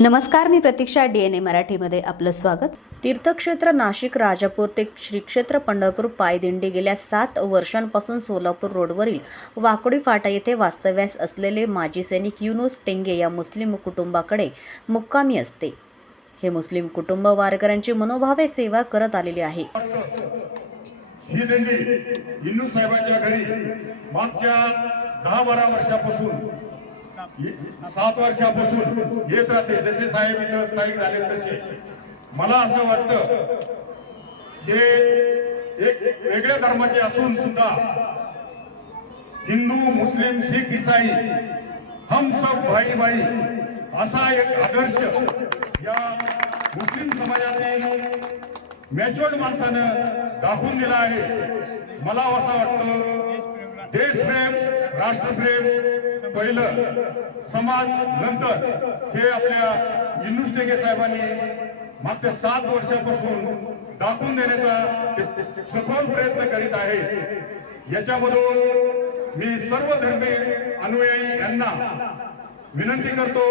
नमस्कार मी प्रतीक्षा D N A मराठीमध्ये आपलं स्वागत. तीर्थक्षेत्र नाशिक राजापूर ते श्रीक्षेत्र पंढरपूर पायदिंडी गेल्या सात वर्षांपासून सोलापूर रोडवरील वाकोडी फाटा येथे वास्तव्यास असलेले माजी सैनिक युनुस टेंगे या मुस्लिम कुटुंबाकडे मुक्कामी असते. हे मुस्लिम कुटुंब वारकऱ्यांची मनोभावे सेवा करत आलेले आहे. ही दिंडी हिंदू साहेबांच्या घरी मागच्या दहा बारा वर्षापासून सात वर्षापासून येत राहते. जसे साहेब इथं स्थायिक झाले तसे. मला असं वाटतं हे एक वेगळ्या धर्माचे असून सुद्धा हिंदू मुस्लिम शीख इसाई हम सब भाई भाई असा एक आदर्श या मुस्लिम समाजातील मॅच्युअर्ड माणसानं दाखवून दिला आहे. मला असं वाटतं देशप्रेम राष्ट्रप्रेम पहिलं समाज नंतर हे आपल्या इंदुस टेके साहेबांनी मागच्या सात वर्षापासून दाखवून देण्याचा सखोल प्रयत्न करीत आहे. याच्यामधून मी सर्व धर्मे अनुयायी यांना विनंती करतो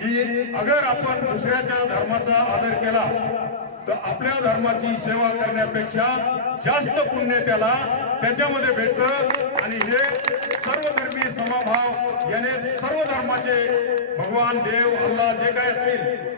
की अगर आपण दुसऱ्याच्या धर्माचा आदर केला तर आपल्या धर्माची सेवा करण्यापेक्षा जास्त पुण्य त्याला त्याच्यामध्ये भेटतं. आणि हे सर्व धर्मी समभाव याने सर्व धर्माचे भगवान देव अल्ला जे काय असतील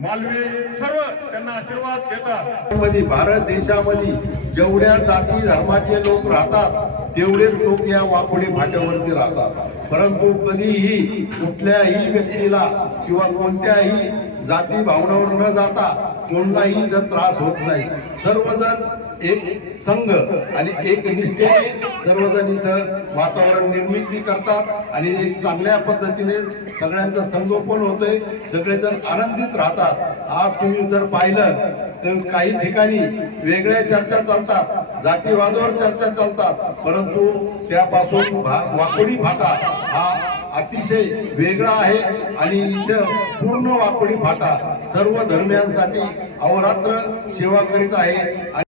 मालवी सर्व त्यांना आशीर्वाद देतात. भारत देशामध्ये जेवढ्या जाती धर्माचे लोक राहतात तेवढेच लोक या वाकोडी फाट्यावरती राहतात. परंतु कधीही कुठल्याही व्यक्तीला किंवा कोणत्याही जाती भावनावर न जाता कोणालाही जर त्रास होत नाही. सर्वजण एक संघ आणि एक निष्ठेने सर्वजण इथं वातावरण निर्मिती करतात आणि एक चांगल्या पद्धतीने सगळ्यांचं संगोपन होतंय. सगळेजण आनंदित राहतात. आज तुम्ही जर पाहिलं तर काही ठिकाणी वेगळ्या चर्चा चालतात जातीवादावर चर्चा चालतात परंतु त्यापासून वाकोडी फाटा हा अतिशय वेगळा आहे आणि इथं पूर्ण वाकोडी फाटा सर्व धर्मियांसाठी अहोरात्र सेवा करीत आहे.